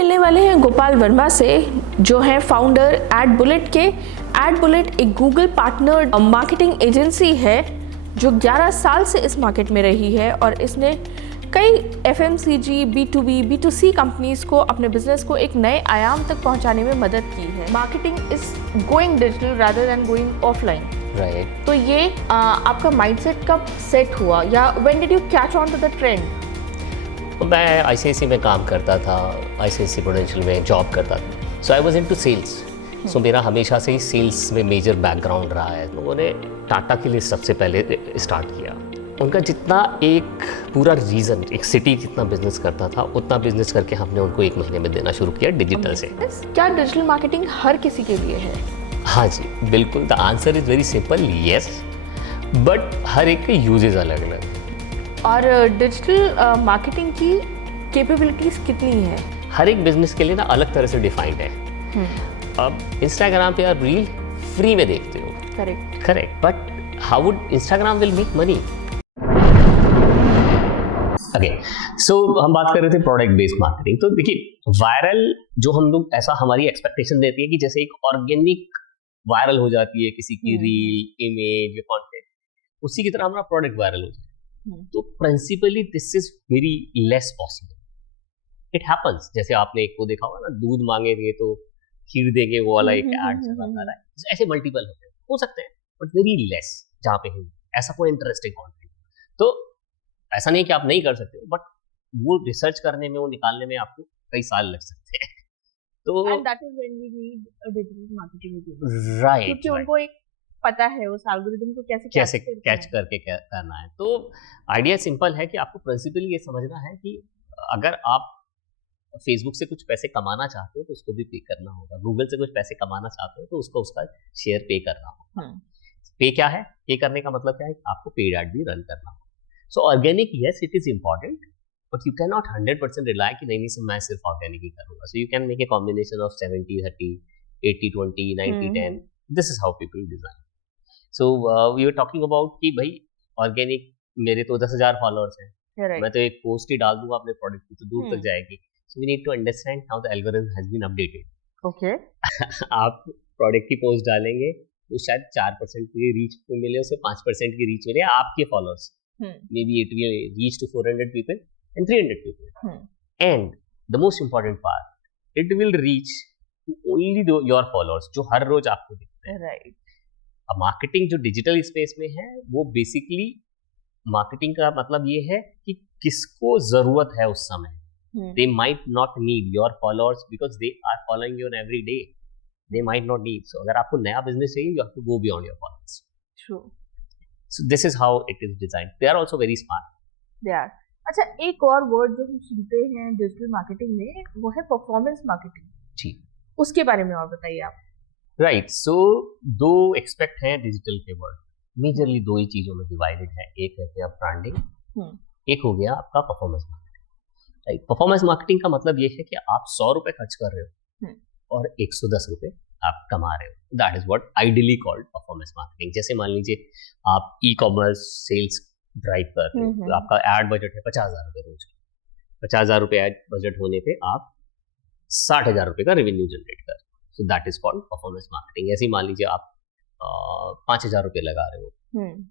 मिलने वाले हैं गोपाल वर्मा से, जो हैं फाउंडर एडबुलेट के। एडबुलेट एक गूगल पार्टनर मार्केटिंग एजेंसी है जो 11 साल से इस मार्केट में रही है और इसने कई FMCG, B2B, B2C कंपनीज को अपने बिजनेस को एक नए आयाम तक पहुंचाने में मदद की है। Marketing is going digital rather than going offline. Right. तो ये आपका माइंडसेट कब सेट हुआ या when did you catch on to the trend? मैं ICICI में काम करता था, ICICI प्रूडेंशियल में जॉब करता था। सो आई वाज इनटू सेल्स। सो मेरा हमेशा से ही सेल्स में मेजर बैकग्राउंड रहा है। लोगों ने टाटा के लिए सबसे पहले स्टार्ट किया। उनका जितना एक पूरा रीजन, एक सिटी जितना बिजनेस करता था, उतना बिजनेस करके हमने उनको 1 महीने में देना शुरू किया डिजिटल से। क्या डिजिटल मार्केटिंग हर किसी के लिए है? हाँ जी, बिल्कुल। The answer is very simple, yes, but हर एक के यूजेस अलग अलग। और डिजिटल मार्केटिंग की कैपेबिलिटीज कितनी है? हर एक बिजनेस के लिए ना अलग तरह से डिफाइंड है। अब इंस्टाग्राम पे आप रील फ्री में देखते हो, correct, but how would Instagram will make money? Okay, so हम बात कर रहे थे प्रोडक्ट बेस्ड मार्केटिंग। तो देखिए, वायरल जो हम लोग ऐसा हमारी एक्सपेक्टेशन देती है कि जैसे एक ऑर्गेनिक वायरल हो जाती है किसी की रील, इमेज या कंटेंट, उसी की तरह हमारा प्रोडक्ट वायरल हो जाए। तो principally this is very less possible. It happens. जैसे आपने एक को देखा होगा ना, दूध मांगेंगे तो खीर देंगे, वो वाला एक ऐड चलाता रहा है। ऐसे मल्टीपल हो सकते हैं, बट वेरी लेस जहाँ पे हम ऐसा कोई इंटरेस्टिंग कंटेंट। तो ऐसा नहीं कि आप नहीं कर सकते हो, बट वो रिसर्च करने में, वो निकालने में आपको कई साल लग सकते हैं। तो and that is when we need a digital marketing agency, right, क्योंकि उनको एक पता है उस एल्गोरिदम को कैसे कैच करके करना है। तो आइडिया सिंपल है कि आपको प्रिंसिपली ये समझना है कि अगर आप फेसबुक से कुछ पैसे कमाना चाहते हो तो उसको भी पे करना होगा, गूगल से कुछ पैसे कमाना चाहते हो तो उसको उसका शेयर पे करना होगा। पे क्या है? पे करने का मतलब क्या है? आपको पेड एड भी रन करना होगा। So organic, yes, it is important, but you can not 100% rely कि नहीं मैं सिर्फ ऑर्गेनिक ही करूंगा। So you can make a combination of 70-30, 80-20, 90-10। This is how people design. So we are talking about कि भाई ऑर्गेनिक, मेरे तो 10,000 फॉलोअर्स हैं, मैं तो एक पोस्ट ही डाल दूंगा अपने प्रोडक्ट की तो दूर तक जाएगी। So we need to understand how the algorithm has been updated. Okay. आप प्रोडक्ट की पोस्ट डालेंगे तो शायद 4% की रीच मिले, उसे 5% की रीच मिले आपके followers. Maybe it will reach to 400 people and 300 people. And the most important part, it will reach to only your followers जो हर रोज आपको दिखते हैं। राइट। अब मार्केटिंग जो डिजिटल स्पेस में है, वो बेसिकली मार्केटिंग का मतलब ये है कि किसको जरूरत है उस समय। They might not need your followers because they are following you every day. They might not need. So अगर आपको नया बिजनेस चाहिए, you have to go beyond your followers. True. So this is how it is designed. They are also very smart. They are. अच्छा, एक और word जो हम सुनते हैं डिजिटल मार्केटिंग में, वो है परफॉर्मेंस मार्केटिंग। जी, उसके बारे में और बताइए आप। राइट। सो 2 एक्सपेक्ट हैं डिजिटल के वर्ड, मेजरली 2 ही चीजों में डिवाइडेड है। एक है क्या? ब्रांडिंग, एक हो गया आपका performance marketing. Right. Performance marketing का मतलब ये है कि आप 100 रुपए खर्च कर रहे हो और 110 रुपए आप कमा रहे हो। That is what ideally called performance marketing. जैसे मान लीजिए आप ई-कॉमर्स सेल्स ड्राइव कर रहे हो, तो आपका एड बजट है 50,000 रुपए रोज। 50,000 रुपए एड बजट होने पे आप 60,000 रुपए का रेवेन्यू जनरेट कर रहे हो। सो that is called performance marketing. ऐसे ही मान लीजिए आप 5,000 रुपए लगा रहे हो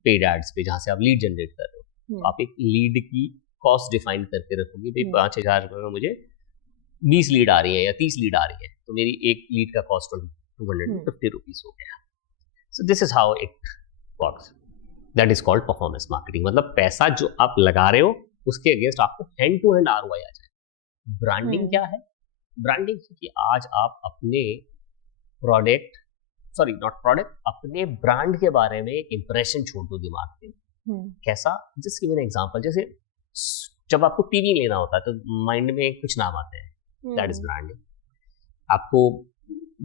पेड एड्स पे, जहाँ से आप लीड जनरेट कर रहे हो। तो आप एक लीड की कॉस्ट डिफाइन करके रखोगे, भाई 5,000 रुपए में मुझे 20 लीड आ रही है या 30 लीड आ रही है, तो मेरी एक लीड का कॉस्ट 250 रुपीज हो गया। So this is how it works. That is called performance marketing. मतलब पैसा जो आप लगा रहे हो उसके अगेंस्ट आपको हैंड टू हैंड ROI आ जाए। ब्रांडिंग क्या है? ब्रांडिंग कि आज आप अपने प्रोडक्ट, सॉरी नॉट प्रोडक्ट, अपने ब्रांड के बारे में एक इंप्रेशन छोड़ दो दिमाग में। कैसा? Just give an example. जैसे जब आपको टीवी लेना होता है तो माइंड में कुछ नाम आते हैं, दैट इज ब्रांडिंग। आपको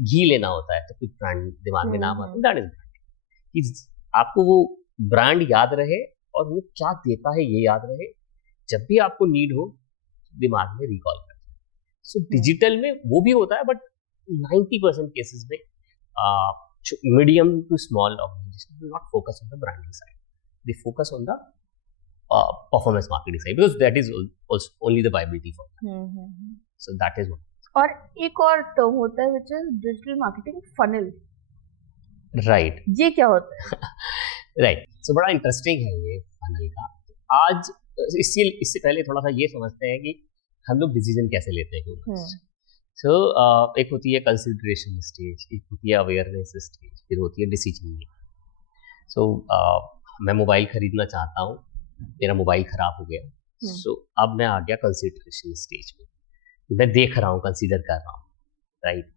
घी लेना होता है तो कुछ ब्रांड दिमाग में नाम आते हैं, दैट इज ब्रांडिंग। आपको वो ब्रांड याद रहे और वो क्या देता है ये याद रहे, जब भी आपको नीड हो दिमाग में रिकॉल कर। सो डिजिटल में वो भी होता है, बट 90% केसेस में medium to small organisation will not focus on the branding side, they focus on the performance marketing side, because that is also only the viability for that. So that is what it's और एक और term होता है which is digital marketing funnel. Right, ये क्या होता है? Right, सो बड़ा इंटरेस्टिंग है ये फनल का। आज इससे पहले थोड़ा सा ये समझते हैं कि हम लोग डिसीजन कैसे लेते हैं। सो एक होती है कंसिडरेशन स्टेज, एक होती है अवेयरनेस स्टेज, फिर होती है डिसीजन मेकिंग। सो मैं मोबाइल खरीदना चाहता हूँ, मेरा मोबाइल खराब हो गया, सो अब मैं आ गया कंसिडरेशन स्टेज में, मैं देख रहा हूँ, कंसीडर कर रहा हूँ, राइट।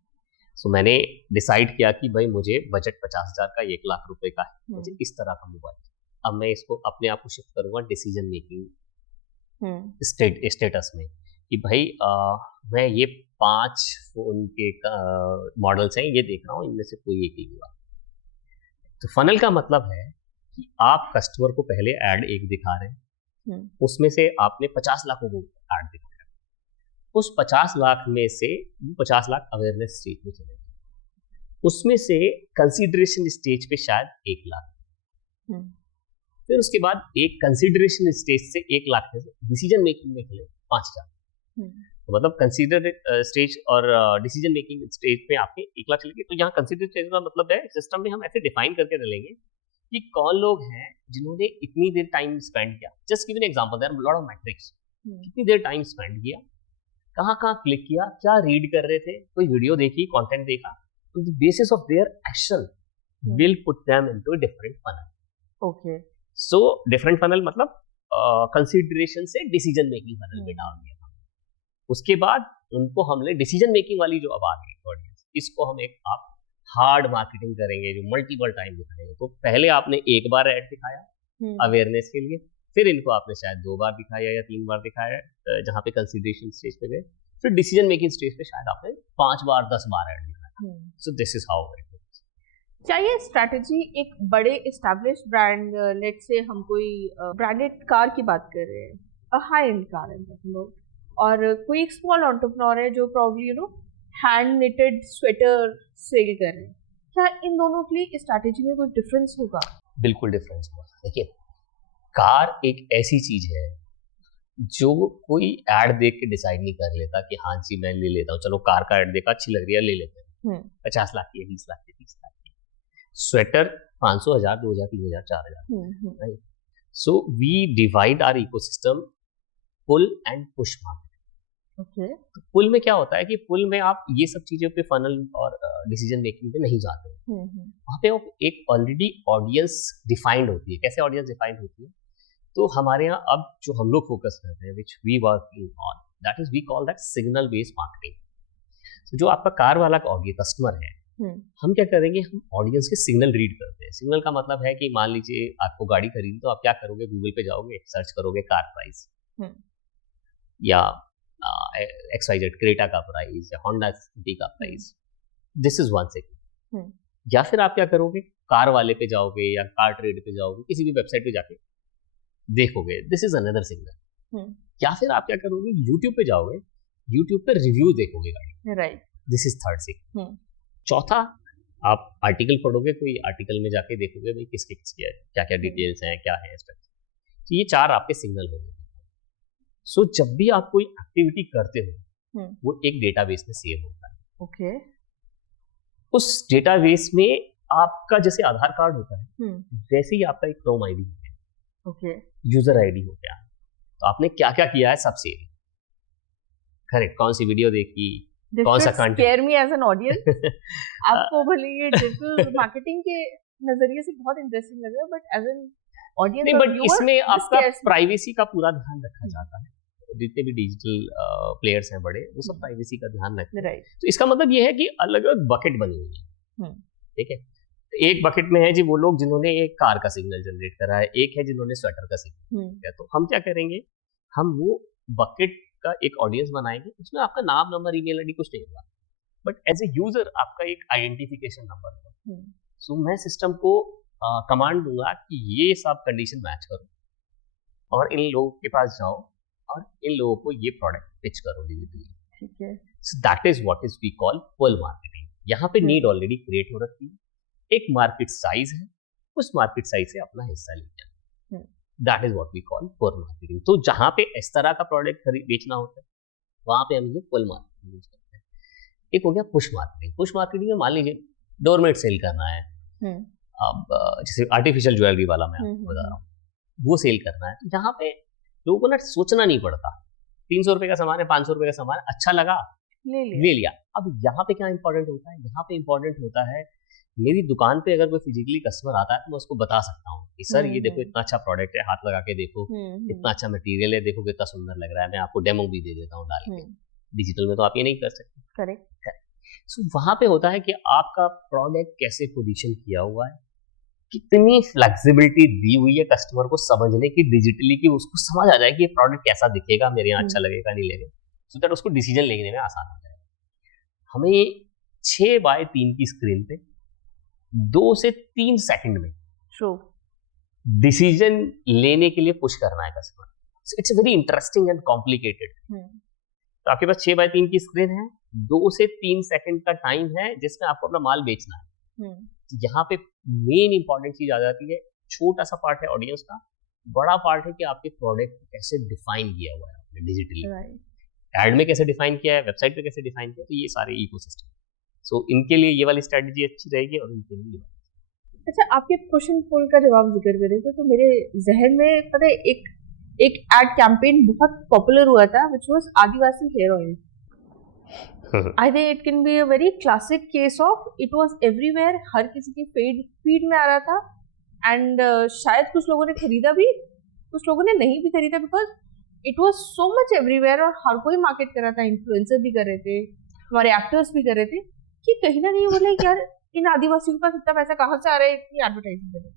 सो मैंने डिसाइड किया कि भाई मुझे बजट 50,000 का 1 लाख रुपए का है, मुझे इस तरह का मोबाइल। अब मैं इसको अपने आप को शिफ्ट करूंगा डिसीजन मेकिंग स्टेटस में कि भाई मैं ये 5 फोन के मॉडल्स हैं, ये देख रहा हूँ, इनमें से कोई एक ही हुआ। तो फनल का मतलब है कि आप कस्टमर को पहले ऐड एक दिखा रहे हैं, उसमें से आपने 50 लाखों को ऐड दिखाया, उस 50 लाख में से 50 लाख अवेयरनेस स्टेज में चले गए, उसमें से कंसीडरेशन स्टेज पे शायद 1 लाख, फिर उसके बाद एक कंसीडरेशन स्टेज से 1 लाख में से डिसीजन मेकिंग में चले 5,000। तो मतलब कंसीडर स्टेज और डिसीजन मेकिंग स्टेज पे आपके 1 लाख चले गए। तो यहाँ कंसीडर स्टेज का मतलब है, सिस्टम में हम ऐसे डिफाइन करके चलेंगे कि कौन लोग हैं जिन्होंने इतनी देर टाइम स्पेंड किया। Just give an example, there are lot of metrics, कितनी देर टाइम स्पेंड किया, कहाँ क्लिक किया, क्या रीड कर रहे थे, कोई वीडियो देखी, कंटेंट देखा, तो the basis of their action will put them into a different funnel. Okay, so different funnel मतलब कंसीडरेशन से डिसीजन मेकिंग फनल में डाल दिया। उसके बाद उनको हमने डिसीजन मेकिंग वाली जो अब आ गई ऑडियंस, इसको हम एक आप हार्ड मार्केटिंग करेंगे जो मल्टीपल टाइम दिखाएंगे। तो पहले आपने एक बार ऐड दिखाया अवेयरनेस के लिए, फिर इनको आपने शायद 2 बार दिखाया या 3 बार दिखाया जहाँ पे कंसीडरेशन स्टेज पे गए, फिर डिसीजन मेकिंग स्टेज पे शायद आपने 5 बार 10 बार ऐड दिखाया। So this is how it works. क्या ये स्ट्रैटेजी एक बड़े एस्टैब्लिश्ड ब्रांड, लेट से हम कोई ब्रांडेड कार की बात कर रहे हैं, अ हाई एंड कार है मतलब, और कोई एक स्मॉल एंटरप्रेन्योर है जो probably hand knitted sweater sell कर रहे हैं, क्या इन दोनों के लिए स्ट्रैटेजी में कोई डिफरेंस होगा? बिल्कुल डिफरेंस होगा। देखिए, कार एक ऐसी चीज है जो कोई ऐड देख के डिसाइड नहीं कर लेता कि हाँ जी मैं ले लेता हूँ, चलो कार का ऐड देखा अच्छी लग रही है ले लेते हैं, 50 लाख की है, 20 लाख की, 30 लाख की। Sweater 500, 1000, 2000, 3000, 4000, right. So we divide our ecosystem pull and push market. Okay, pull में क्या होता है कि पुल में आप ये सब चीजों पे फनल और डिसीजन मेकिंग पे नहीं जाते हो, वहाँ पे एक ऑलरेडी ऑडियंस डिफाइंड होती है। कैसे ऑडियंस डिफाइंड होती है? तो हमारे यहाँ अब जो हम लोग फोकस करते हैं, which we working on, that is we call that signal based marketing. जो आपका कार वाला ऑडियंस कस्टमर है, हम क्या करेंगे, हम ऑडियंस के सिग्नल रीड करते हैं। सिग्नल का मतलब है कि मान लीजिए आपको गाड़ी खरीदी, तो आप क्या करोगे, गूगल पे जाओगे, सर्च करोगे कार प्राइस, या XYZ क्रेटा का प्राइस या होंडा सिटी का price, this is one second. या फिर आप क्या करोगे, कार वाले पे जाओगे या कार ट्रेड पे जाओगे, किसी भी वेबसाइट पे जाके देखोगे, दिस इज अनदर सिग्नल। या फिर आप क्या करोगे, यूट्यूब पे जाओगे, यूट्यूब पे रिव्यू देखोगे गाड़ी, right, this is third signal. चौथा, आप आर्टिकल पढ़ोगे, कोई आर्टिकल में जाके देखोगे भाई किसके क्या क्या डिटेल्स हैं, क्या है स्ट्रक्चर। तो ये 4 आपके सिग्नल हो गए। सो जब भी आप कोई एक्टिविटी करते हो, वो एक डेटाबेस में सेव होता है। ओके, उस डेटाबेस में आपका जैसे आधार कार्ड होता है, वैसे ही आपका एक क्रोम आईडी होता है, ओके, यूजर आईडी हो गया। तो आपने क्या क्या किया है सब सेव, करेक्ट, कौन सी वीडियो देखी, कौन सा content. Scare me as an audience. आपको भले ये डिजिटल मार्केटिंग के नजरिए से बहुत इंटरेस्टिंग लग रहा है, बट एज एन ऑडियंस नहीं, बट इसमें आपका प्राइवेसी का पूरा ध्यान रखा जाता है। जितने भी डिजिटल प्लेयर्स हैं बड़े, वो सब प्राइवेसी का ध्यान रखते हैं, राइट। तो इसका मतलब ये है कि अलग अलग बकेट बनी हुई है, ठीक है। एक बकेट में है जी वो लोग जिन्होंने एक कार का सिग्नल जनरेट करा है, एक है जिन्होंने स्वेटर का सिग्नल किया। तो हम क्या करेंगे, हम वो बकेट का एक ऑडियंस बनाएंगे, उसमें आपका नाम, नंबर, ईमेल आईडी कुछ नहीं होगा, बट एज ए यूजर आपका एक आइडेंटिफिकेशन नंबर होगा। सो मैं सिस्टम को कमांड दूंगा कि ये सब कंडीशन मैच करो और इन लोगों के पास जाओ और इन लोगों को ये प्रोडक्ट पिच करो डिजिटली, ठीक है। So that is what is we call pull marketing. यहाँ पे नीड ऑलरेडी क्रिएट हो रखी है, एक मार्केट साइज है, उस मार्केट साइज से अपना हिस्सा लेना, that is what we call pull marketing. तो जहाँ पे इस तरह का प्रोडक्ट बेचना होता है, वहां पे हम ये पुल मार्केटिंग यूज करते हैं। एक हो गया पुश मार्केटिंग। पुश मार्केटिंग में मान लीजिए डोरमेट सेल करना है, अब जैसे आर्टिफिशियल ज्वेलरी वाला मैं आपको बता रहा हूँ, वो सेल करना है, तो यहाँ पे लोगों को ना सोचना नहीं पड़ता। 300 रुपए का सामान है, 500 रुपए का सामान है, अच्छा लगा ले लिया। अब यहाँ पे क्या इंपॉर्टेंट होता है, यहाँ पे इंपॉर्टेंट होता है मेरी दुकान पे अगर कोई फिजिकली कस्टमर आता है तो मैं उसको बता सकता हूँ कि सर ये देखो इतना अच्छा प्रोडक्ट है, हाथ लगा के देखो, इतना अच्छा मटेरियल है, देखो कितना सुंदर लग रहा है, मैं आपको डेमो भी दे देता हूँ डाल के। डिजिटल में तो आप ये नहीं कर सकते। करेक्ट। सो वहां पे होता है कि आपका प्रोडक्ट कैसे पोजीशन किया हुआ है, कितनी फ्लेक्सिबिलिटी दी हुई है कस्टमर को समझने की डिजिटली, कि उसको समझ आ जाए कि ये प्रोडक्ट कैसा दिखेगा, मेरे यहाँ अच्छा लगेगा नहीं लगेगा, सो दैट उसको डिसीजन लेने में आसान हो जाए। हमें 6x3 की स्क्रीन पे 2 से 3 सेकंड में डिसीजन लेने के लिए पुश करना है customer. It's very interesting and complicated. तो आपके पास 6x3 की स्क्रीन है, 2 से 3 सेकंड का टाइम है जिसमें आपको अपना माल बेचना है। यहाँ पे मेन इंपॉर्टेंट चीज आ जाती है, छोटा सा पार्ट है ऑडियंस का, बड़ा पार्ट है कि आपके प्रोडक्ट को कैसे डिफाइन किया हुआ है डिजिटली, एड में कैसे डिफाइन किया है, वेबसाइट पे कैसे डिफाइन किया है, तो ये सारे इकोसिस्टम। सो इनके लिए ये वाली स्ट्रेटजी अच्छी रहेगी और इनके लिए। अच्छा, आपके पुश एंड पुल का जब आप जिक्र कर रहे थे तो मेरे जहन में पता है एक एड कैंपेन बहुत पॉपुलर हुआ था which was Adivasi hair oil. I think it can be a very classic case of it was everywhere, हर किसी की फीड में आ रहा था एंड शायद कुछ लोगों ने खरीदा भी, कुछ लोगों ने नहीं भी खरीदा, because it was so much everywhere और हर कोई मार्केट कर रहा था, इन्फ्लुएंसर भी कर रहे थे, हमारे एक्टर्स भी कर रहे थे, कि कहीं ना कहीं बोले यार इन आदिवासियों के पास इतना पैसा कहाँ से आ रहा है इतनी एडवर्टाइजिंग करें।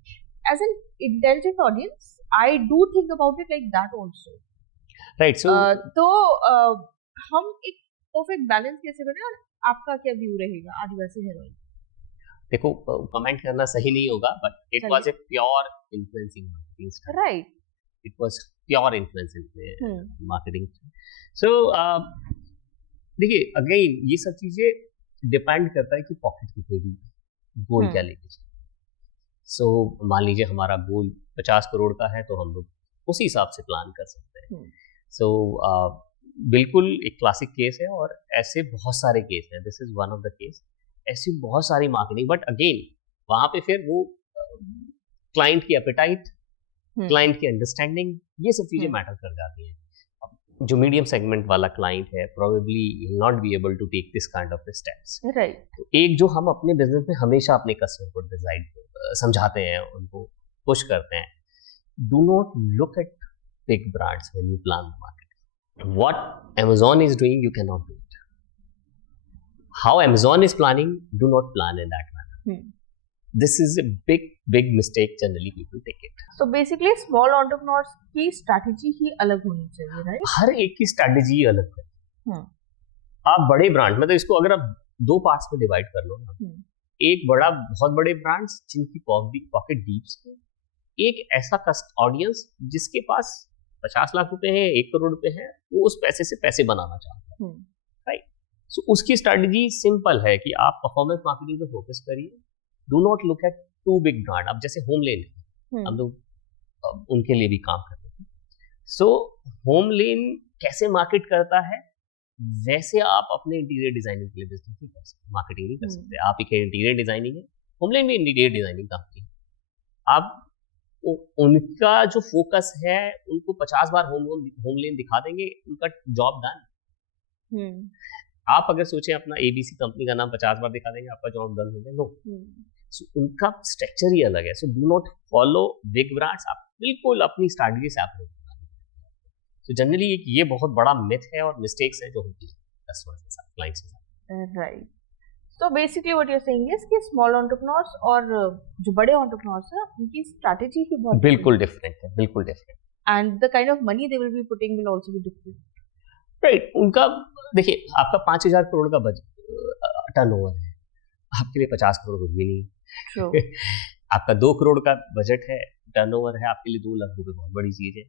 As an intelligent audience I do think about it like that also, right. So तो हम एक परफेक्ट बैलेंस कैसे बनाए, और आपका क्या व्यू रहेगा आदिवासी हेयर ऑयल? देखो, कमेंट करना सही नहीं होगा, but it was a pure influencing marketing, right, it was pure influencing marketing. So देखिए अगेन ये सब चीजें डिपेंड करता है कि पॉकेट कितनी गोल क्या लेके चले। सो मान लीजिए हमारा गोल 50 करोड़ का है तो हम लोग उसी हिसाब से प्लान कर सकते हैं। सो बिल्कुल एक क्लासिक केस है और ऐसे बहुत सारे केस हैं, this is one of the case, ऐसी बहुत सारी मार्केटिंग, बट अगेन वहां पे फिर वो क्लाइंट की एपेटाइट, क्लाइंट की अंडरस्टैंडिंग, ये सब चीजें मैटर कर जाती हैं। जो मीडियम सेगमेंट वाला क्लाइंट है probably not be able to take this kind of steps, right. तो एक जो हम अपने बिजनेस में हमेशा अपने कस्टमर को डिजाइन समझाते हैं, उनको पुश करते हैं, do not look eight big brands when you plan the market. What Amazon is doing, you cannot do it. How Amazon is planning, do not plan in that manner. This is a big mistake generally people take it. So basically small entrepreneurs की strategy ही अलग होनी चाहिए, right? हर एक की strategy अलग है। आप बड़े ब्रांड, मतलब इसको अगर आप 2 पार्ट्स में डिवाइड कर लो ना, एक बड़ा बहुत बड़े ब्रांड्स जिनकी पॉकेट डीप है, एक ऐसा ऑडियंस जिसके पास 50 लाख रुपए हैं, 1 करोड़ रुपए हैं, वो उस पैसे से पैसे बनाना चाहता है, राइट। सो उसकी स्ट्रेटजी सिंपल है कि आप परफॉर्मेंस मार्केटिंग पे फोकस करिए, do not look at to big brand. अब जैसे होमलेन, हम लोग उनके लिए भी काम करते हैं। सो होमलेन कैसे मार्केट करता है, वैसे आप अपने इंटीरियर डिजाइनिंग के लिए बिजनेस नहीं कर सकते, मार्केटिंग नहीं कर सकते। आप एक इंटीरियर डिजाइनिंग है, होमलेन भी इंटीरियर डिजाइनिंग कंपनी है, आप उनका जो फोकस है, उनको 50 बार होमलेन दिखा देंगे, उनका जॉब डन। आप अगर सोचें अपना ABC कंपनी का नाम 50 बार दिखा देंगे, आपका जॉब डन हो गया, नो। सो उनका स्ट्रक्चर ही अलग है। So do not follow big brands, आप बिल्कुल अपनी स्ट्रैटेजी से आप। सो जनरली ये बहुत बड़ा मिथ है और मिस्टेक्स है जो होती है कस्टमर्स के साथ, क्लाइंट्स के साथ, right. So basically what you're saying is कि small entrepreneurs और जो बड़े entrepreneurs हैं उनकी strategy ही बहुत बिल्कुल different है, बिल्कुल different। And the kind of money they will be putting will also be different। Right, उनका देखिए, आपका 5,000 करोड़ का बजट टर्नओवर है, आपके लिए 50 करोड़ कुछ भी नहीं। True। आपका 2 करोड़ का बजट है, टर्नओवर है, आपके लिए 2 लाख रुपए बहुत बड़ी चीज है।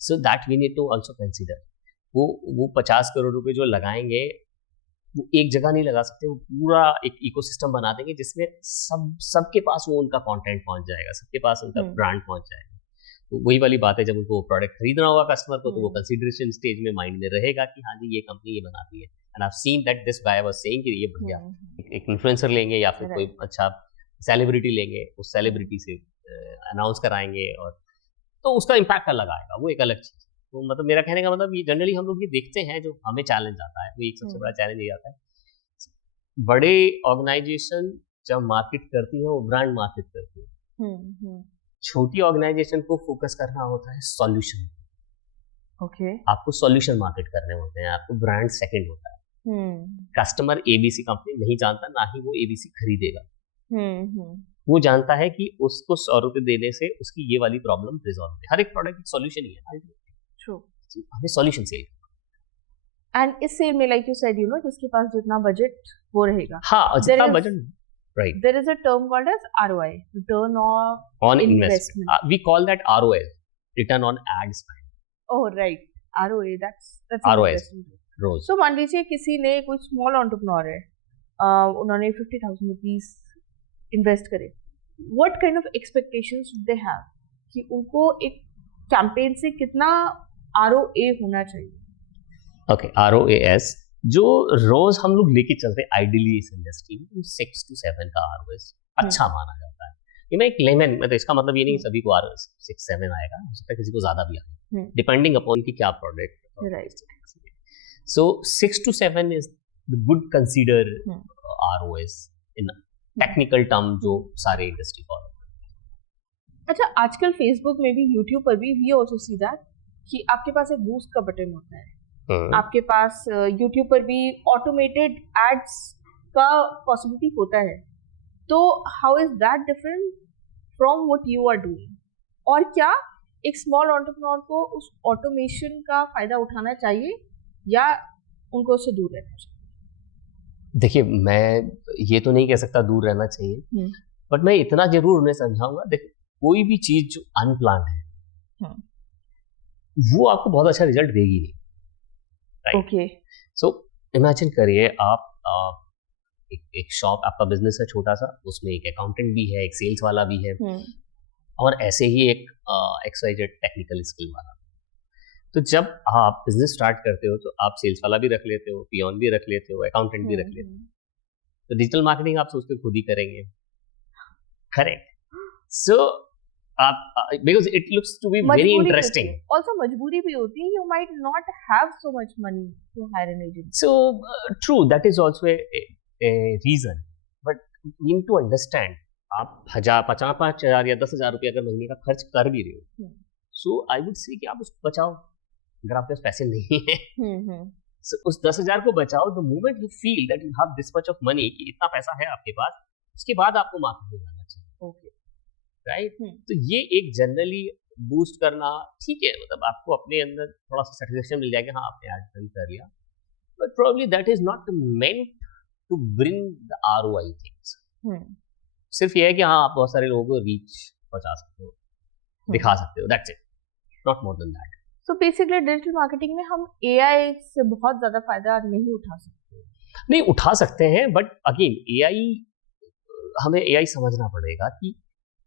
So that we need to also consider। वो 50 करोड़ रुपए जो लगाएंगे वो एक जगह नहीं लगा सकते, वो पूरा एक इकोसिस्टम बना देंगे जिसमें सबके पास वो उनका कंटेंट पहुंच जाएगा, सबके पास उनका ब्रांड पहुंच जाएगा। तो वही वाली बात है, जब उनको प्रोडक्ट खरीदना होगा कस्टमर को, तो वो कंसिडरेशन स्टेज में माइंड में रहेगा कि हाँ जी ये कंपनी ये बनाती है। And I have seen that this guy was saying कि ये बढ़िया, एक इन्फ्लुएंसर लेंगे या फिर कोई अच्छा सेलिब्रिटी लेंगे, उस सेलिब्रिटी से अनाउंस कराएंगे, और तो उसका इम्पैक्ट अलग आएगा, वो एक अलग चीज़। तो मतलब मेरा कहने का मतलब ये जनरली हम लोग ये देखते हैं, जो हमें चैलेंज आता है वो एक सबसे बड़ा चैलेंज ये आता है, बड़े ऑर्गेनाइजेशन जब मार्केट करती है वो ब्रांड मार्केट करती है, छोटी ऑर्गेनाइजेशन को फोकस करना होता है सॉल्यूशन। ओके, आपको सॉल्यूशन मार्केट करने होते हैं, आपको ब्रांड सेकंड होता है। कस्टमर एबीसी कंपनी नहीं जानता, ना ही वो एबीसी खरीदेगा। वो जानता है कि उसको 100 रुपए देने से उसकी ये वाली प्रॉब्लम रिजॉल्व है। हर एक प्रोडक्ट एक सॉल्यूशन ही है। ट्रू, हमें सॉल्यूशन सेल। एंड इस सेल में like you said, you know, जिसके पास जितना बजट वो रहेगा। हाँ, जितना budget, right. There is a term called as ROI, return on investment. We call that ROI, return on ad spend. Oh right, ROI, that's ROI, interesting. ROI. So मान लीजिए किसी ने कोई small entrepreneur है, उन्होंने 50,000 rupees invest करे, what kind of expectations do they have कि उनको एक कैंपेन से कितना ROA होना चाहिए? Okay, ROAS जो रोज हम लोग लेके चलते हैं आइडियली इस इंडस्ट्री में 6 to 7 का ROAS अच्छा माना जाता है। ये मैं एक लेमन, मतलब इसका मतलब ये नहीं सभी को ROAS 6-7 आएगा, हो सकता है किसी को ज्यादा भी आए, डिपेंडिंग अपॉन कि क्या product. So 6 to 7 is the good consider ROAS in technical term जो सारे इंडस्ट्री फॉलो करते हैं। अच्छा, आजकल फेसबुक में भी, यूट्यूब पर भी वी आल्सो सी दैट कि आपके पास एक बूस्ट का बटन होता है, आपके पास YouTube पर भी ऑटोमेटेड एड्स का पॉसिबिलिटी होता है। तो how is that different from what you are doing? और क्या एक स्मॉल एंटरप्रेन्योर को उस ऑटोमेशन का फायदा उठाना चाहिए या उनको उससे दूर रहना चाहिए? देखिए, मैं ये तो नहीं कह सकता दूर रहना चाहिए, बट मैं इतना जरूर उन्हें समझाऊंगा, देखिए कोई भी चीज जो अनप्लान्ड है वो आपको बहुत अच्छा रिजल्ट देगी नहीं। ओके, सो इमेजिन करिए आप एक शॉप, आपका बिजनेस है छोटा सा, उसमें एक अकाउंटेंट भी है, एक सेल्स वाला भी है, और ऐसे ही एक XYZ टेक्निकल स्किल वाला। तो जब आप बिजनेस स्टार्ट करते हो तो आप सेल्स वाला भी रख लेते हो, पियोन भी रख लेते हो, अकाउंटेंट भी रख लेते हो। तो डिजिटल मार्केटिंग आप सोचते खुद ही करेंगे, करेक्ट? सो आप, because it looks to be very interesting. Also मजबूरी भी होती है, you might not have so much money to hire an agent. So true, that is also a reason. But you need to understand, आप 50,000 या 10,000 रुपये अगर महीने का खर्च कर भी रहे हो, so I would say कि आप उसको बचाओ। अगर आपके पास पैसे नहीं है, so उस 10,000 को बचाओ। The moment you feel that you have this much of money, कि इतना पैसा है आपके पास, उसके बाद आपको मार्केट में जाना चाहिए। Okay. राइट? तो ये एक जनरली बूस्ट करना ठीक है, मतलब आपको अपने अंदर थोड़ा सा सेटिस्फेक्शन मिल जाएगा, हाँ आपने एड कर लिया, but probably that is not meant to bring the ROI things. सिर्फ ये है कि हाँ आप बहुत सारे लोगों को रीच पहुंचा सकते हो, दिखा सकते हो, that's it, not more than that. So basically digital marketing में हम AI से बहुत ज्यादा फायदा नहीं उठा सकते। नहीं उठा सकते हैं, बट अगेन AI, हमें AI समझना पड़ेगा कि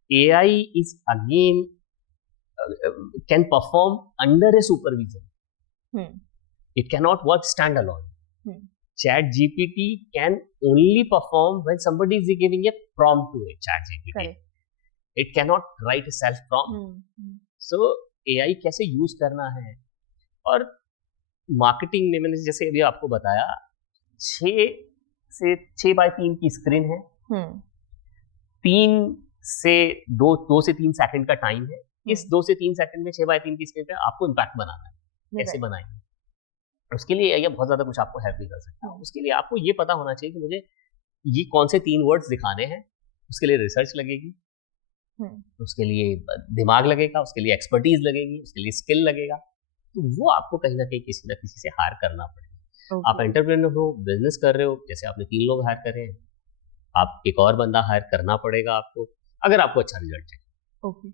AI is again can perform under a supervision. It cannot work standalone. ChatGPT can only perform when somebody is giving a prompt to it. ChatGPT. Correct. It cannot write a self prompt. So AI कैसे use करना है, और marketing में मैंने जैसे अभी आपको बताया 6x3 की स्क्रीन है, 3 से 2 से 3 सेकंड का टाइम है। इस 2 से 3 सेकंड में 6x3 की स्क्रीन पे आपको इम्पैक्ट बनाना है, कैसे बनाएंगे? उसके लिए ये बहुत ज्यादा कुछ आपको हेल्प भी कर सकता है। उसके लिए आपको ये पता होना चाहिए कि मुझे ये कौन से 3 वर्ड्स दिखाने हैं, उसके लिए रिसर्च लगेगी, उसके लिए दिमाग लगेगा, उसके लिए एक्सपर्टीज लगेगी, उसके लिए स्किल लगेगा। तो वो आपको कहीं ना कहीं किसी ना किसी से हायर करना पड़ेगा। आप एंटरप्रेन्योर हो, बिजनेस कर रहे हो, जैसे आपने 3 लोग हायर करे हैं, आप एक और बंदा हायर करना पड़ेगा आपको, अगर आपको अच्छा रिजल्ट चाहिए। ओके,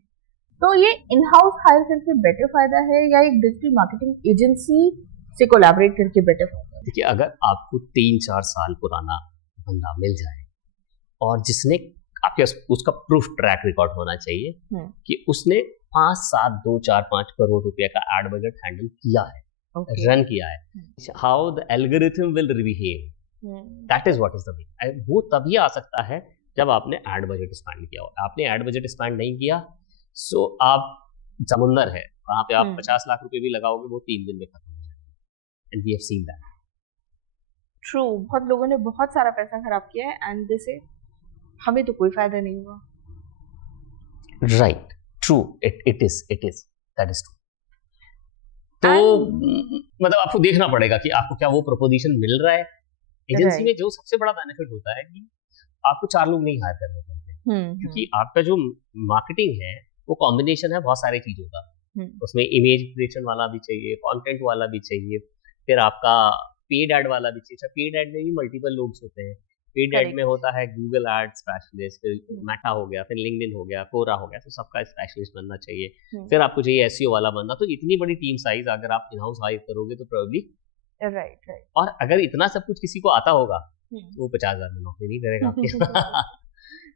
तो ये इन हाउस हायर करके बेटर फायदा है या एक डिजिटल मार्केटिंग एजेंसी से कोलैबोरेट करके बेटर फायदा है? देखिए, अगर आपको 3-4 साल पुराना बंदा मिल जाए और जिसने आपके उसका प्रूफ ट्रैक रिकॉर्ड होना चाहिए कि उसने 5, 7, 2, 4, 5 करोड़ रुपए का एड बजट हैंडल किया है, रन किया है। How the algorithm will behave, that is what is the way. वो तभी आ सकता है जब आपने एड बजट स्पेंड किया हो। आपने एड बजट स्पेंड नहीं किया, सो आप समुंदर है, वहां पे आप 50 लाख रुपए भी लगाओगे, वो 3 दिन में खत्म हो जाएगा। And we have seen that. True, बहुत लोगों ने बहुत सारा पैसा खराब किया है एंड दे से हमें तो कोई फायदा नहीं हुआ। Right, true, it is that is true. तो मतलब आपको देखना पड़ेगा कि आपको क्या वो प्रोपोजिशन मिल रहा है। एजेंसी में जो सबसे बड़ा बेनिफिट होता है कि आपको 4 लोग नहीं हायर करने पड़ते, क्योंकि आपका जो मार्केटिंग है वो कॉम्बिनेशन है बहुत सारी चीजों का। उसमें इमेज क्रिएशन वाला भी चाहिए, कंटेंट वाला भी चाहिए, फिर आपका पेड एड वाला भी चाहिए। पेड एड में भी मल्टीपल लोग होते हैं। पेड एड में होता है गूगल एड स्पेशलिस्ट, फिर मेटा हो गया, फिर लिंक्डइन हो गया, कोरा हो गया, तो सबका स्पेशलिस्ट बनना चाहिए। फिर आपको चाहिए एसईओ वाला बंदा। तो इतनी बड़ी टीम साइज अगर आप इन हाउस हायर करोगे तो प्रोबेबली राइट। और अगर इतना सब कुछ किसी को आता होगा तो वो 50,000 में नौकरी नहीं करेगा आपकी।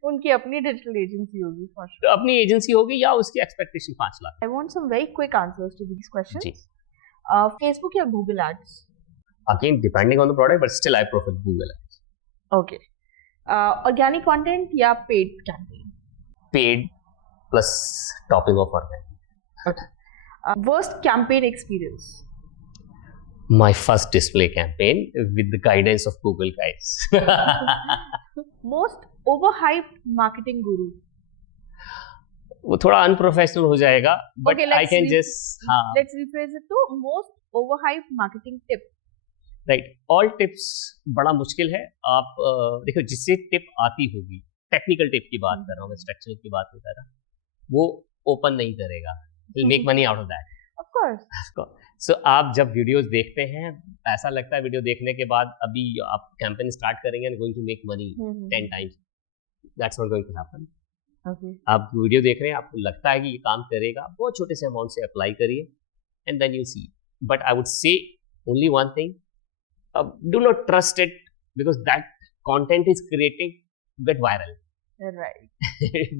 उनकी अपनी डिजिटल एजेंसी होगी, तो अपनी एजेंसी होगी या उसकी expectation 5 lakh. I want some very quick answers to this question. जी, फेसबुक या Google ads? Again depending on the product, but still I prefer Google ads. Okay. Organic content या paid campaign? Paid plus topping of organic. Worst campaign experience? My first display campaign with the guidance of Google guys. Most overhyped marketing guru? वो थोड़ा unprofessional हो जाएगा, but okay, I can just let's rephrase it to most overhyped marketing tip. Right, all tips बड़ा मुश्किल है। आप देखो, जिससे टिप आती होगी, टेक्निकल टिप की बात कर रहा हूँ मैं, स्ट्रक्चरल की बात नहीं कर रहा, वो ओपन नहीं करेगा, he'll make money out of that. Of course. So, आप जब वीडियोस देखते हैं, ऐसा लगता है वीडियो देखने के बाद अभी आप कैंपेन स्टार्ट करेंगे and going to make money 10 times. That's not going to happen. Okay. आप वीडियो देख रहे हैं, आपको लगता है कि ये काम करेगा, बहुत छोटे से अमाउंट से अप्लाई करिए and then you see. But I would say only one thing, do not trust it because that content is creating get viral. Right.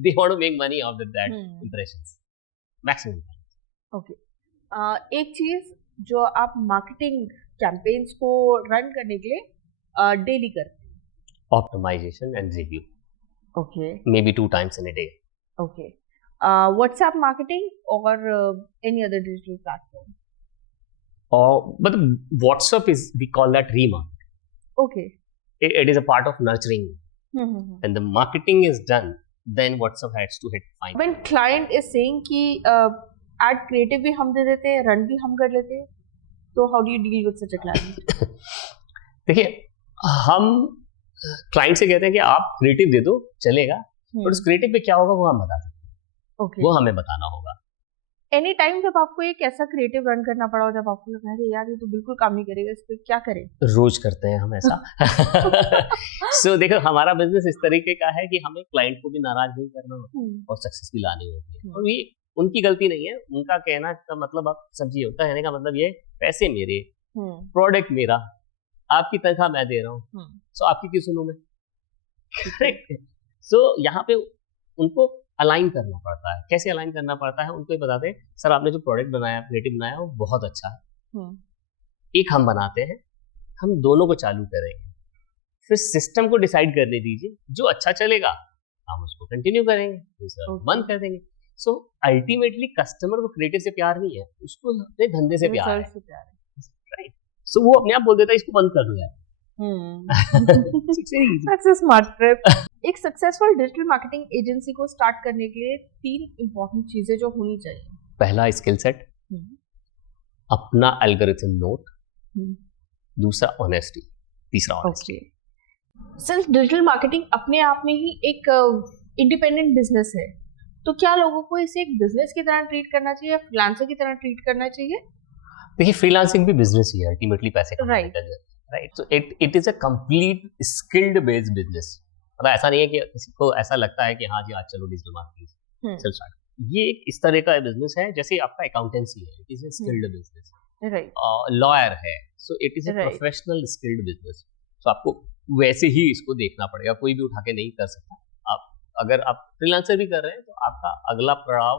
They want to make money out of that impressions. Maximum. Okay. एक चीज जो आप marketing campaigns को run करने के लिए daily करते हैं? Optimization and review. Okay. Maybe 2 times in a day. Okay. WhatsApp marketing और any other digital platform? But WhatsApp is, we call that remarketing. Okay. It is a part of nurturing. When the marketing is done, then WhatsApp has to hit fine. When client is saying कि add creative भी हम दे देते हैं, run भी हम कर लेते हैं, तो how do you deal with such a client? देखिए, हम क्लाइंट से कहते हैं कि आप क्रिएटिव दे दो चलेगा, पर उस क्रिएटिव पे क्या होगा वो हम बता सकते हैं। Okay. वो हमें बताना होगा। एनी टाइम जब आपको एक ऐसा क्रिएटिव रन करना पड़ा हो जब आपको लगा है यार ये तो बिल्कुल काम नहीं करेगा, इस पे क्या करें? रोज करते हैं हम ऐसा। So, देखो, हमारा बिजनेस इस तरीके का है कि हमें क्लाइंट को भी नाराज नहीं करना होता और सक्सेस भी लानी होती है। और ये उनकी गलती नहीं है, उनका कहना का मतलब आप समझिए, होता है कहने का मतलब ये पैसे मेरे, प्रोडक्ट मेरा, आपकी तनख्वाह मैं दे रहा हूँ, सो आपकी क्यों सुनूं मैं? सो यहाँ पे उनको अलाइन करना पड़ता है। कैसे अलाइन करना पड़ता है? उनको ये बताते हैं, सर आपने जो प्रोडक्ट बनाया, क्रिएटिव बनाया, वो बहुत अच्छा है, एक हम बनाते हैं, हम दोनों को चालू करेंगे, फिर सिस्टम को डिसाइड करने दीजिए, जो अच्छा चलेगा हम उसको कंटिन्यू करेंगे, दूसरा बंद कर देंगे। सो अल्टीमेटली कस्टमर को क्रिएटिव से प्यार नहीं है, उसको अपने धंधे से प्यार है। राइट, सो वो अपने आप बोल देता है इसको बंद कर दो यार। That's a smart trip. एक सक्सेसफुल डिजिटल मार्केटिंग एजेंसी को स्टार्ट करने के लिए 3 इंपॉर्टेंट चीजें जो होनी चाहिए। पहला स्किल सेट, अपना एल्गोरिथम नोट, दूसरा ऑनेस्टी, तीसरा ऑनेस्टी। सिंस डिजिटल मार्केटिंग अपने आप में ही एक इंडिपेंडेंट बिजनेस है, तो क्या लोगों को इसे एक बिजनेस की तरह ट्रीट करना चाहिए या फ्रीलांसर की तरह ट्रीट करना चाहिए? देखिए, फ्रीलांसिंग भी बिजनेस ही है, अल्टीमेटली पैसे कमाने का। Right, so it is a complete skilled based business. मतलब ऐसा नहीं है कि किसी को ऐसा लगता है कि हाँ जी आज चलो डिजिटल मार्केटिंग चल स्टार्ट। ये एक इस तरह का बिजनेस है जैसे आपका अकाउंटेंसी है, it is a skilled business. Right, lawyer है, so it is a professional skilled business. So आपको वैसे ही इसको देखना पड़ेगा, कोई भी उठा के नहीं कर सकता। आप अगर आप फ्रीलांसर भी कर रहे हैं तो आपका अगला पड़ाव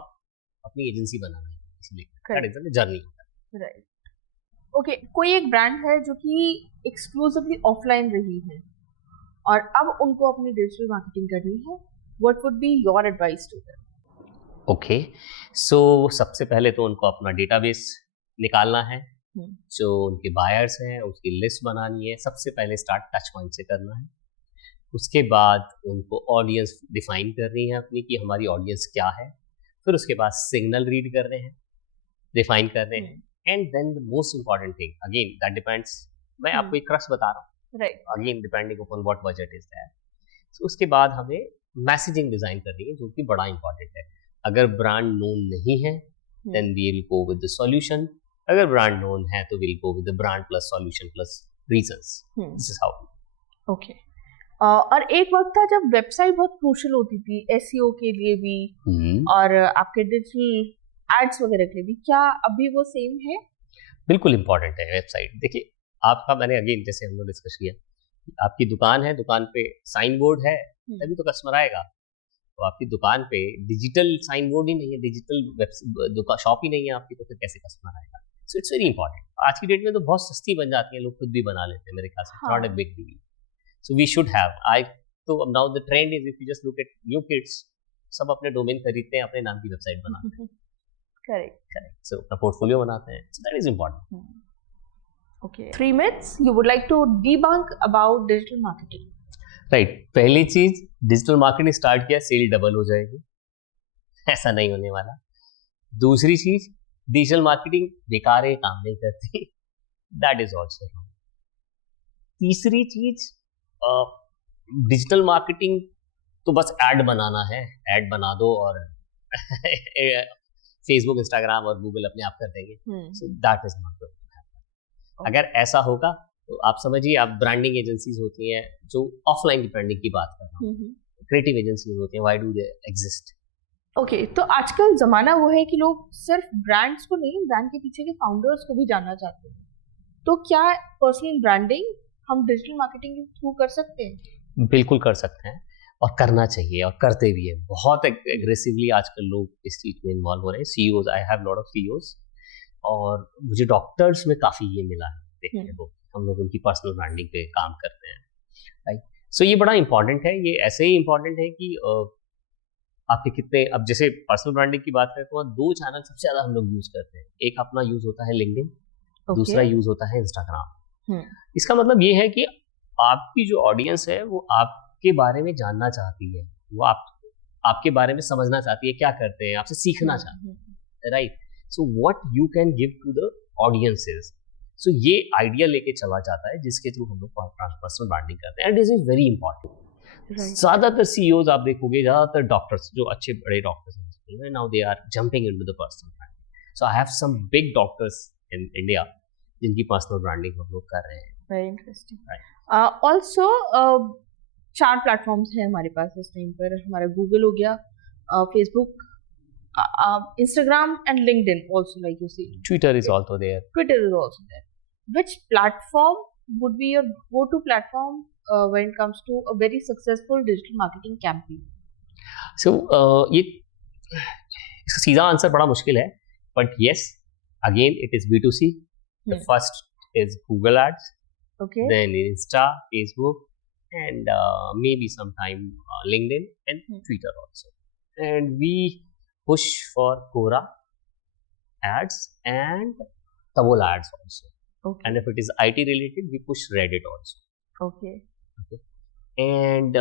अपनी एजेंसी बनाना है, इसलिए that is the journey. Right, okay. कोई एक ब्रांड है जो कि एक्सक्लूसिवली ऑफलाइन रही है और अब उनको अपनी डिजिटल मार्केटिंग करनी है, what would be your advice to them? Okay, so सबसे पहले तो उनको अपना डेटाबेस निकालना है, जो उनके बायर्स हैं उसकी लिस्ट बनानी है। सबसे पहले स्टार्ट टच पॉइंट से करना है। उसके बाद उनको ऑडियंस डिफाइन करनी है अपनी, कि हमारी ऑडियंस क्या है। फिर उसके बाद सिग्नल रीड करने हैं, डिफाइन करने हैं, and then the most important thing, again that depends, मैं आपको एक क्रक्स बता रहा हूँ, right, again depending upon what budget is that. So उसके बाद हमें मैसेजिंग डिजाइन करनी है, जो कि बड़ा इंपॉर्टेंट है। अगर ब्रांड नोन नहीं है then we will go with the solution, अगर ब्रांड नोन है तो will go with the brand plus solution plus reasons. This is how. Okay. और एक वक्त था जब वेबसाइट बहुत क्रूशियल होती थी एसईओ के लिए भी और आपके डिजिटल एड्स वगैरह के लिए भी, क्या अभी वो सेम है? बिल्कुल इंपॉर्टेंट है वेबसाइट। देखिए आपका, मैंने अगेन जैसे हम लोग डिस्कस किया, आपकी दुकान है, दुकान पे साइन बोर्ड है तभी तो कस्टमर आएगा। तो आपकी दुकान पे डिजिटल साइन बोर्ड ही नहीं है, डिजिटल शॉप ही नहीं है आपकी, तो फिर कैसे कस्टमर आएगा? So it's very important. आज की डेट में तो बहुत सस्ती बन जाती है, लोग खुद भी बना लेते हैं मेरे ख्याल से, not a big deal. So we should have, तो now the trend is, if you just look at new kids, सब अपने डोमेन खरीदते हैं, अपने नाम की वेबसाइट बनाते हैं। करेक्ट। सो अपना पोर्टफोलियो बनाते हैं, सो that is important. Okay. 3 myths you would like to debunk about digital marketing. Right, पहली चीज, डिजिटल मार्केटिंग स्टार्ट किया सेल डबल हो जाएगी, ऐसा नहीं होने वाला। दूसरी चीज, डिजिटल मार्केटिंग बेकार है, काम नहीं करती, दैट इज ऑल्सो रॉन्ग। तीसरी चीज, डिजिटल मार्केटिंग तो बस ऐड बनाना है, ऐड बना दो और फेसबुक, इंस्टाग्राम और गूगल अपने आप कर देंगे, सो दैट इज नॉट गुड। अगर ऐसा होगा तो आप समझिए, आप ब्रांडिंग एजेंसीज होती हैं जो ऑफलाइन ब्रांडिंग की बात कर रहा हूँ, क्रिएटिव एजेंसीज होती हैं, why do they exist? Okay, तो आजकल जमाना वो है कि लोग सिर्फ ब्रांड्स को नहीं, ब्रांड के पीछे के फाउंडर्स को भी जानना चाहते हैं। तो क्या पर्सनल ब्रांडिंग हम डिजिटल मार्केटिंग के थ्रू कर सकते हैं? बिल्कुल कर सकते हैं और करना चाहिए और करते भी है। बहुत एग्रेसिवली आजकल लोग इस चीज में इन्वॉल्व हो रहे हैं। CEOs, I have lot of CEOs, और मुझे डॉक्टर्स में काफी ये मिला है देखने को, हम लोग उनकी पर्सनल ब्रांडिंग पे काम करते हैं, राइट। सो ये बड़ा इंपॉर्टेंट है। ये ऐसे ही इंपॉर्टेंट है कि आपके कितने, अब जैसे पर्सनल ब्रांडिंग की बात करें तो 2 चैनल सबसे ज्यादा हम लोग यूज करते हैं। एक अपना यूज होता है लिंक्डइन, दूसरा यूज होता है इंस्टाग्राम। इसका मतलब ये है कि आपकी जो ऑडियंस है वो आपके बारे में जानना चाहती है, वो आपके बारे में समझना चाहती है, क्या करते हैं, आपसे सीखना चाहती है, right. So what you can give to the audiences, so ये आइडिया लेके चला जाता है जिसके थ्रू हम लोग पर्सनल ब्रांडिंग करते हैं, and this is very important. ज्यादातर सीईओज आप देखोगे, ज्यादातर डॉक्टर्स, जो अच्छे बड़े डॉक्टर्स हैं, now they are jumping into the personal branding. So I have some big doctors in India जिनकी पर्सनल ब्रांडिंग हम लोग कर रहे हैं। Very interesting. ऑल्सो 4 प्लेटफॉर्म्स हैं हमारे पास इस टाइम पर। हमारा गूगल हो गया, Facebook, Instagram and LinkedIn also, like you see. Twitter is also there. Twitter is also there. Which platform would be your go-to platform when it comes to a very successful digital marketing campaign? So ये इसका सीधा answer बड़ा मुश्किल है, but yes, again it is B2C. The first is Google Ads, okay, then Insta, Facebook, and maybe sometime LinkedIn and Twitter also. And we push for Quora ads and Taboola ads also. Okay. And if it is IT related, we push Reddit also. Okay. And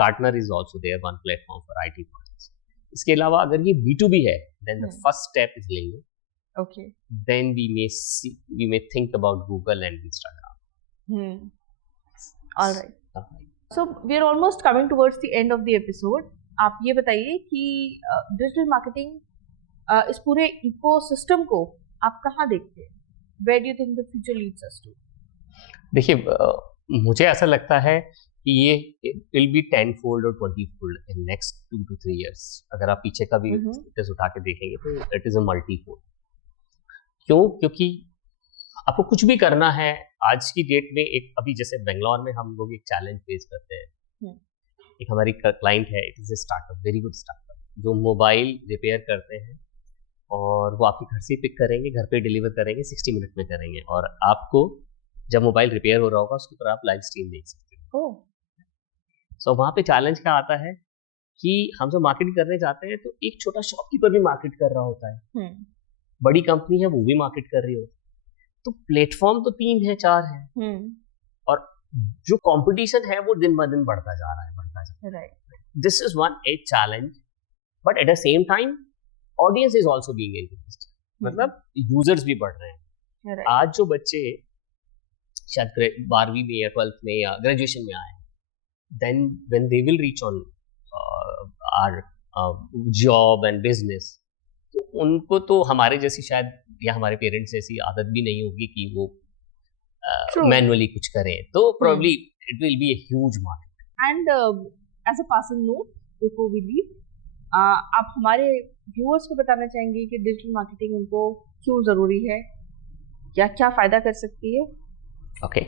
Gartner is also there, one platform for IT projects. इसके अलावा अगर ये B2B है, then the first step is LinkedIn. Okay. Then we may think about Google and Instagram. All right. So we are almost coming towards the end of the episode. आप ये बताइए कि digital marketing इस पूरे ecosystem को आप कहाँ देखते हैं? Where do you think the future leads us to? देखिए, मुझे ऐसा लगता है कि ये will be 10-fold और 20-fold in next 2 to 3 years. अगर आप पीछे का भी स्टेटस उठा के देखेंगे तो it is a multi-fold. क्यों? क्योंकि आपको कुछ भी करना है आज की डेट में। एक अभी जैसे बेंगलोर में हम लोग एक चैलेंज फेस करते हैं। एक हमारी क्लाइंट है, it is a startup, very good startup, जो मोबाइल रिपेयर करते हैं और वो आपके घर से पिक करेंगे, घर पे डिलीवर करेंगे, 60 मिनट में करेंगे, और आपको जब मोबाइल रिपेयर हो रहा होगा उसके ऊपर आप लाइव स्ट्रीम देख सकते हो। सो वहाँ पे चैलेंज क्या आता है कि हम जब मार्केटिंग करने जाते हैं तो एक छोटा शॉपकीपर भी मार्केट कर रहा होता है, बड़ी कंपनी है वो भी मार्केट कर रही होती है, तो प्लेटफॉर्म तो 3 है 4 है, और जो कंपटीशन है वो दिन ब दिन बढ़ता जा रहा है। Right, this is one a challenge, but at the same time audience is also being increased, मतलब यूजर्स भी बढ़ रहे हैं। right. आज जो बच्चे शायद 12वीं में या 12th में या ग्रेजुएशन में आए, then when they will reach on our job and business, तो उनको तो हमारे जैसी शायद या हमारे पेरेंट्स जैसी आदत भी नहीं होगी कि वो मैनुअली कुछ करें, तो probably it will be a huge market. And as a passing note, before we leave, आप हमारे व्यूअर्स को बताना चाहेंगे कि डिजिटल मार्केटिंग उनको क्यों ज़रूरी है, क्या क्या फ़ायदा कर सकती है? ओके,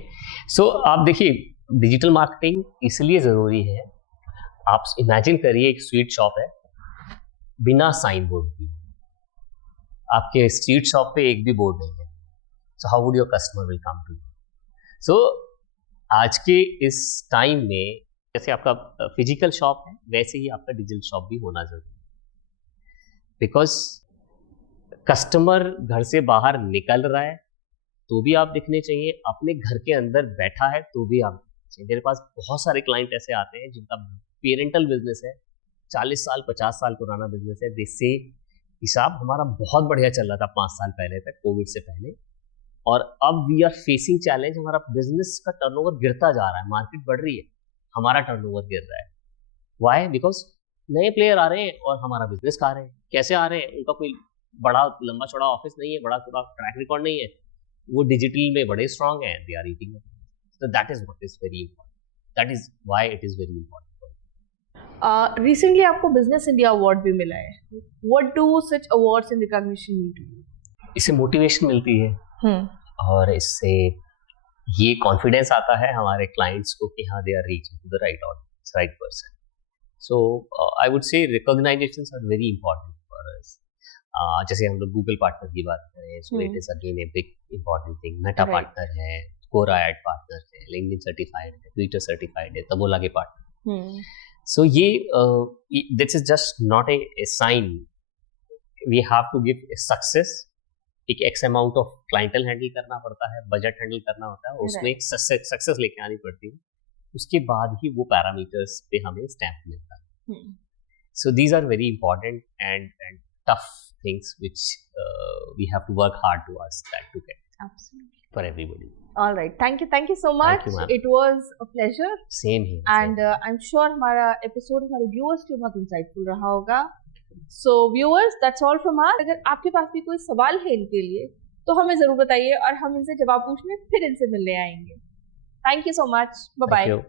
सो आप देखिए डिजिटल मार्केटिंग इसलिए ज़रूरी है, आप इमेजिन करिए एक स्वीट शॉप है बिना साइन बोर्ड की, आपके स्ट्रीट शॉप पे एक भी बोर्ड नहीं है, so how would your customer will come to you? So आज के इस टाइम में जैसे आपका फिजिकल शॉप है वैसे ही आपका डिजिटल शॉप भी होना जरूरी है, बिकॉज कस्टमर घर से बाहर निकल रहा है तो भी आप दिखने चाहिए, अपने घर के अंदर बैठा है तो भी आप दिखने चाहिए। मेरे पास बहुत सारे क्लाइंट ऐसे आते हैं जिनका पेरेंटल बिजनेस है, 40 साल 50 साल पुराना बिजनेस है, दे से हिसाब हमारा बहुत बढ़िया चल रहा था 5 साल पहले तक, कोविड से पहले, और अब वी आर फेसिंग चैलेंज, हमारा बिजनेस का टर्नओवर गिरता जा रहा है, मार्केट बढ़ रही है, हमारा टर्नओवर गिर रहा है। व्हाई? बिकॉज नए प्लेयर आ रहे हैं और हमारा बिजनेस खा रहे हैं। कैसे आ रहे हैं? उनका कोई बड़ा लंबा चौड़ा ऑफिस नहीं है, बड़ा चौड़ा ट्रैक रिकॉर्ड नहीं है, वो डिजिटल में बड़े स्ट्रांग हैं, they are eating. So that is what is very important, that is why it is very important. Recently आपको बिजनेस इंडिया अवार्ड भी मिला है, what do such awards and recognition mean to you? इससे motivation मिलती है और इससे ये कॉन्फिडेंस आता है हमारे क्लाइंट्स को कि हाँ they are reaching to the right audience, right person. So I would say recognisations are very important for us. जैसे हम लोग गूगल पार्टनर की बात करें, so it is again a big important thing. Meta partner है, Quora ad partner है, LinkedIn certified है, Twitter certified है, तबोला के पार्टनर। सो ये this is just not a sign, we have to give a success. एक x amount of clientele handle करना पड़ता है, बजट हैंडल करना होता है, उसमें एक सक्सेस लेके आनी पड़ती है, उसके बाद ही वो पैरामीटर्स पे हमें स्टैम्प मिलता है। So these are very important and tough things which we have to work hard towards that to get for everybody. All right, thank you so much. It was a pleasure. Same here. And I'm sure हमारा episode हमारे viewers के बहुत insightful रहा होगा। So viewers, that's all from us. अगर आपके पास भी कोई सवाल है इनके लिए तो हमें जरूर बताइए और हम इनसे जवाब पूछने फिर इनसे मिलने आएंगे। Thank you so much. Bye bye.